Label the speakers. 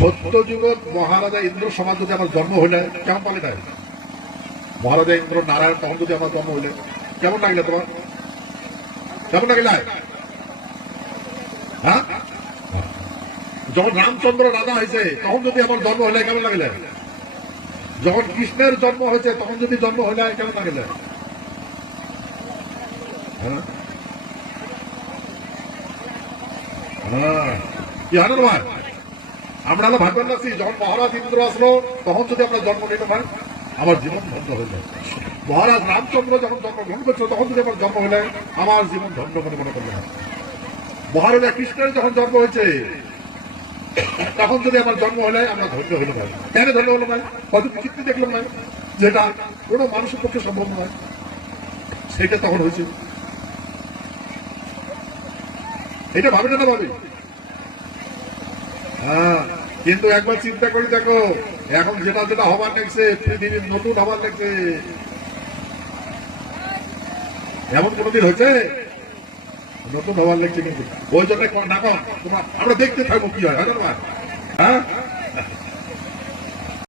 Speaker 1: সত্য মহারাজা ইন্দ্র সমাজ যদি আমার জন্ম হইলে, কেমন পালে নাই মহারাজা ইন্দ্র নারায়ণ, তখন যদি আমার জন্ম হইলে, কেমন লাগলে তোমার? কেমন লাগলে? হ্যাঁ? যখন রামচন্দ্র রাজা হয়েছে, তখন যদি আমার জন্ম হইলে, কেমন লাগলে? যখন কৃষ্ণের জন্ম হয়েছে, তখন যদি জন্ম হইলে, কেমন লাগলে? হ্যাঁ? হ্যাঁ। কি হয় না তোমার? আমরা ভাববেন না যখন মহারাজ ইন্দ্র আসলো, তখন যদি আমরা জন্ম নিতে পারি, আমার জীবন ধন্য হয়ে যায়। মহারাজ রামচন্দ্র যখন জন্মগ্রহণ করছিল, তখন যদি আমার জন্ম হলে, আমার জীবন ধন্য মনে মনে করলে না মহারাজা কৃষ্ণের যখন জন্ম হয়েছে, তখন যদি আমার জন্ম হলে, আমরা ধন্য হলো ভাই কেন ধন্য হলো ভাই? হয়তো বিচিত্র দেখলাম ভাই যেটা কোনো মানুষের পক্ষে সম্ভব নয়। সেটা তখন হয়েছে। এটা ভাবে না ভাবি? হ্যাঁ। কিন্তু একবার চিন্তা করে দেখো, এখন যেটা যেটা হবার লাগছে, পৃথিবীর নতুন হবার লাগছে। এমন কোনদিন হয়েছে? নতুন হবার লাগছে কিন্তু। ওই জন্য তোমার আমরা দেখতে থাকব কি হয় হ্যাঁ?